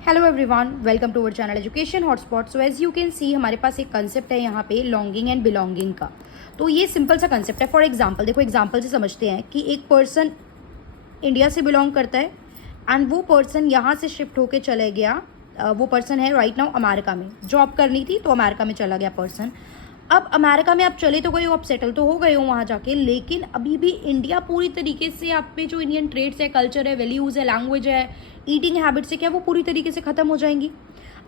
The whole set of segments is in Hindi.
Hello everyone, welcome to our channel education hotspot. So as you can see हमारे पास एक कंसेप्ट है यहाँ पे लॉन्गिंग एंड बिलोंगिंग का। तो ये सिंपल सा कंसेप्ट है। फॉर एग्जांपल देखो, एग्जांपल से समझते हैं कि एक पर्सन इंडिया से बिलोंग करता है एंड वो पर्सन यहाँ से शिफ्ट होके चले गया। वो पर्सन है राइट नाउ अमेरिका में, जॉब करनी थी तो अमेरिका में चला गया पर्सन। अब अमेरिका में आप चले तो गए हो, आप सेटल तो हो गए हो वहाँ जाके, लेकिन अभी भी इंडिया पूरी तरीके से आप पे जो इंडियन ट्रेड्स है, कल्चर है, वैल्यूज़ है, लैंग्वेज है, ईटिंग हैबिट्स है, क्या वो पूरी तरीके से खत्म हो जाएंगी।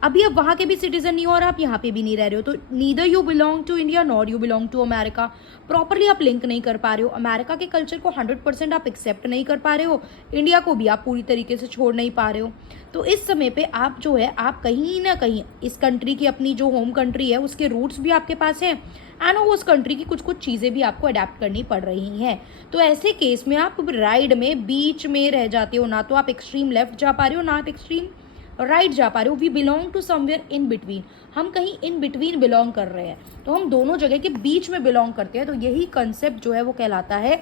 अभी आप वहाँ के भी सिटीजन नहीं हो और आप यहाँ पे भी नहीं रह रहे हो, तो neither you belong to India nor you belong to America. Properly आप लिंक नहीं कर पा रहे हो, अमेरिका के कल्चर को 100% आप एक्सेप्ट नहीं कर पा रहे हो, इंडिया को भी आप पूरी तरीके से छोड़ नहीं पा रहे हो। तो इस समय पे आप जो है, आप कहीं ना कहीं इस कंट्री की, अपनी जो होम कंट्री है उसके रूट्स भी आपके पास हैं एंड उस कंट्री की कुछ कुछ चीज़ें भी आपको अडेप्ट करनी पड़ रही हैं। तो ऐसे केस में आप राइड में बीच में रह जाते हो, ना तो आप एक्सट्रीम लेफ्ट जा पा रहे हो ना आप एक्सट्रीम राइट जा पा रहे हो। We belong to somewhere in between, हम कहीं इन बिटवीन बिलोंग कर रहे हैं, तो हम दोनों जगह के बीच में बिलोंग करते हैं। तो यही कंसेप्ट जो है वो कहलाता है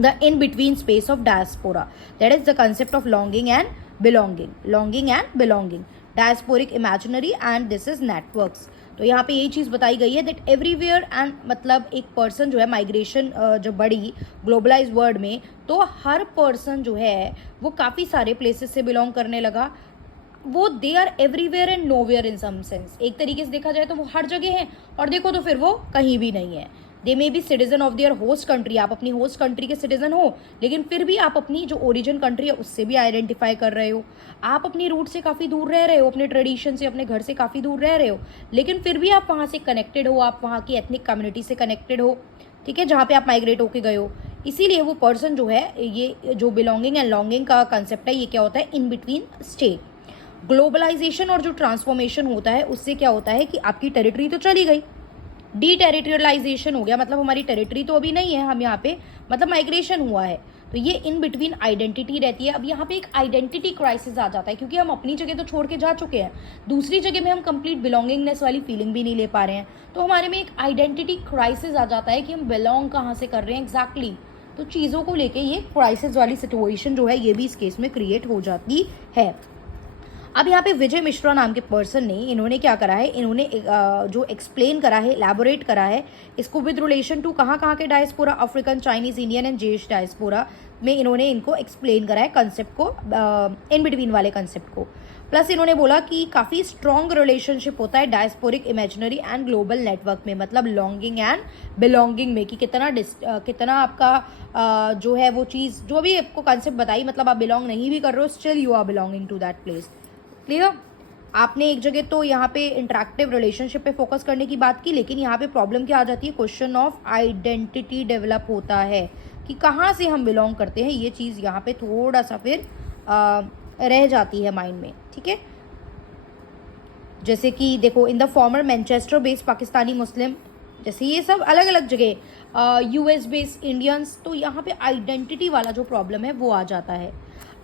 the in between space of diaspora. That is the concept of longing and belonging, diasporic imaginary and this is networks. तो यहाँ पे यही चीज़ बताई गई है दैट एवरीवेयर एंड मतलब एक पर्सन जो है, माइग्रेशन जब बढ़ी ग्लोबलाइज वर्ल्ड में, तो हर पर्सन जो है वो काफ़ी सारे प्लेसेस से बिलोंग करने लगा। वो they are everywhere and nowhere in some sense. एक तरीके से देखा जाए तो वो हर जगह है, और देखो तो फिर वो कहीं भी नहीं है। They may be citizen of their host country, आप अपनी होस्ट कंट्री के सिटीजन हो, लेकिन फिर भी आप अपनी जो ओरिजिन कंट्री है उससे भी आइडेंटिफाई कर रहे हो। आप अपनी रूट से काफ़ी दूर रह रहे हो, अपने ट्रेडिशन से, अपने घर से काफ़ी दूर रह रहे हो, लेकिन फिर भी आप वहाँ से कनेक्टेड हो, आप वहाँ की एथनिक कम्युनिटी से कनेक्टेड हो, ठीक है, जहाँ पे आप माइग्रेट होके गए हो। इसीलिए वो पर्सन जो है, ये जो बिलोंगिंग एंड लॉन्गिंग का कंसेप्ट है, ये क्या होता है, इन बिटवीन स्टे। ग्लोबलाइजेशन और जो ट्रांसफॉर्मेशन होता है उससे क्या होता है कि आपकी टेरिटरी तो चली गई, डी टेरिटोरियलाइजेशन हो गया, मतलब हमारी टेरिटरी तो अभी नहीं है, हम यहाँ पे मतलब माइग्रेशन हुआ है। तो ये इन बिटवीन आइडेंटिटी रहती है। अब यहाँ पे एक आइडेंटिटी क्राइसिस आ जाता है, क्योंकि हम अपनी जगह तो छोड़ के जा चुके हैं, दूसरी जगह में हम कंप्लीट बिलोंगिंगनेस वाली फीलिंग भी नहीं ले पा रहे हैं। तो हमारे में एक आइडेंटिटी क्राइसिस आ जाता है कि हम बिलोंग कहाँ से कर रहे हैं एग्जैक्टली। तो चीज़ों को लेके ये क्राइसिस वाली सिचुएशन जो है ये भी इस केस में क्रिएट हो जाती है। अब यहाँ पे विजय मिश्रा नाम के पर्सन ने, इन्होंने क्या करा है, इन्होंने जो एक्सप्लेन करा है, एलैबोरेट करा है इसको विद रिलेशन टू कहाँ कहाँ के diaspora, African, Chinese, Indian and Jewish diaspora में इन्होंने इनको एक्सप्लेन करा है कंसेप्ट को, इन बिटवीन वाले कंसेप्ट को। प्लस इन्होंने बोला कि काफ़ी स्ट्रॉन्ग रिलेशनशिप होता है diasporic imaginary and global network में, मतलब लॉन्गिंग एंड बिलोंगिंग में, कि कितना आपका जो है वो चीज़, जो भी आपको कंसेप्ट बताई, मतलब आप बिलोंग नहीं भी कर रहे हो, still you are belonging to that place. Clear. आपने एक जगह तो यहाँ पे इंटरेक्टिव रिलेशनशिप पे फोकस करने की बात की, लेकिन यहाँ पे प्रॉब्लम क्या आ जाती है, क्वेश्चन ऑफ आइडेंटिटी डेवलप होता है कि कहाँ से हम बिलोंग करते हैं। ये चीज़ यहाँ पे थोड़ा सा फिर रह जाती है माइंड में, ठीक है। जैसे कि देखो, in the former Manchester based Pakistani Muslim, जैसे ये सब अलग अलग जगह, यूएस बेस्ड इंडियंस, तो यहाँ पे आइडेंटिटी वाला जो प्रॉब्लम है वो आ जाता है।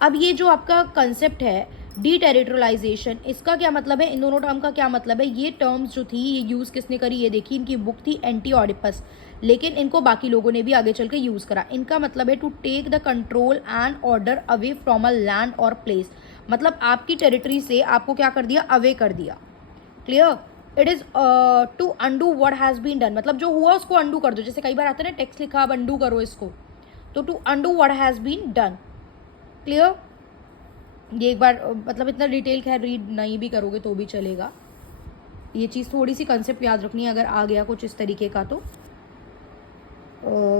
अब ये जो आपका कंसेप्ट है डी टेरिटोरलाइजेशन, इसका क्या मतलब है, इन दोनों टर्म का क्या मतलब है। ये टर्म्स जो थी ये यूज़ किसने करी, ये देखी, इनकी बुक थी एंटी ऑडिपस, लेकिन इनको बाकी लोगों ने भी आगे चल के यूज़ करा। इनका मतलब है to take the control and order away from a land और प्लेस, मतलब आपकी टेरिटरी से आपको क्या कर दिया, अवे कर दिया। Clear. It is to undo what has been done, मतलब जो हुआ उसको अंडू कर दो। जैसे कई बार आता है ना, टेक्स्ट लिखा, अब अंडू करो इसको, तो to undo what has been done. Clear. ये एक बार मतलब इतना डिटेल खैर रीड नहीं भी करोगे तो भी चलेगा। ये चीज़ थोड़ी सी कंसेप्ट याद रखनी है, अगर आ गया कुछ इस तरीके का तो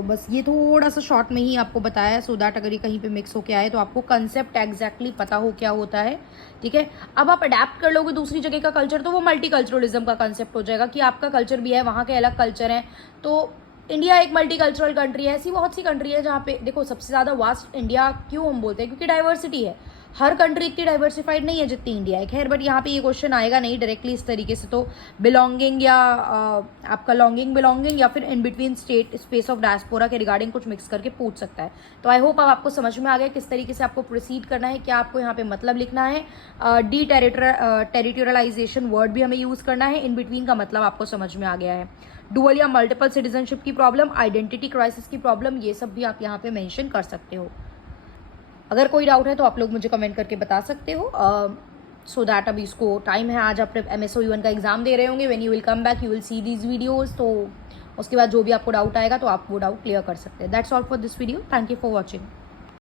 बस ये थोड़ा सा शॉर्ट में ही आपको बताया है, सो दैट अगर ये कहीं पे मिक्स होके आए तो आपको कंसेप्ट एग्जैक्टली पता हो क्या होता है, ठीक है। अब आप अडेप्ट कर लोगे दूसरी जगह का कल्चर, तो वो मल्टी कल्चरलिज्म का कंसेप्ट हो जाएगा कि आपका कल्चर भी है, वहाँ के अलग कल्चर हैं। तो इंडिया एक मल्टी कल्चरल कंट्री है, ऐसी बहुत सी कंट्री है जहाँ पे देखो, सबसे ज़्यादा वास्ट इंडिया क्यों हम बोलते हैं, क्योंकि डाइवर्सिटी है। हर कंट्री इतनी डाइवर्सिफाइड नहीं है जितनी इंडिया है, खैर, बट यहाँ पे ये क्वेश्चन आएगा नहीं डायरेक्टली इस तरीके से। तो बिलोंगिंग या आपका लॉन्गिंग बिलोंगिंग या फिर in between state space of diaspora के रिगार्डिंग कुछ मिक्स करके पूछ सकता है। तो आई होप अब आपको समझ में आ गया किस तरीके से आपको प्रोसीड करना है, क्या आपको यहाँ पे मतलब लिखना है। डी टेरिटोरियलाइजेशन वर्ड भी हमें यूज़ करना है, इन बिटवीन का मतलब आपको समझ में आ गया है। डुअल या मल्टीपल सिटीजनशिप की प्रॉब्लम, आइडेंटिटी क्राइसिस की प्रॉब्लम, ये सब भी आप यहाँ पे मेंशन कर सकते हो। अगर कोई डाउट है तो आप लोग मुझे कमेंट करके बता सकते हो। सो दैट अभी इसको टाइम है, आज आप MSO E1 का एग्जाम दे रहे होंगे, when you will come back you will see these videos, तो उसके बाद जो भी आपको डाउट आएगा तो आप वो डाउट क्लियर कर सकते हैं। That's all for this video, thank you for watching.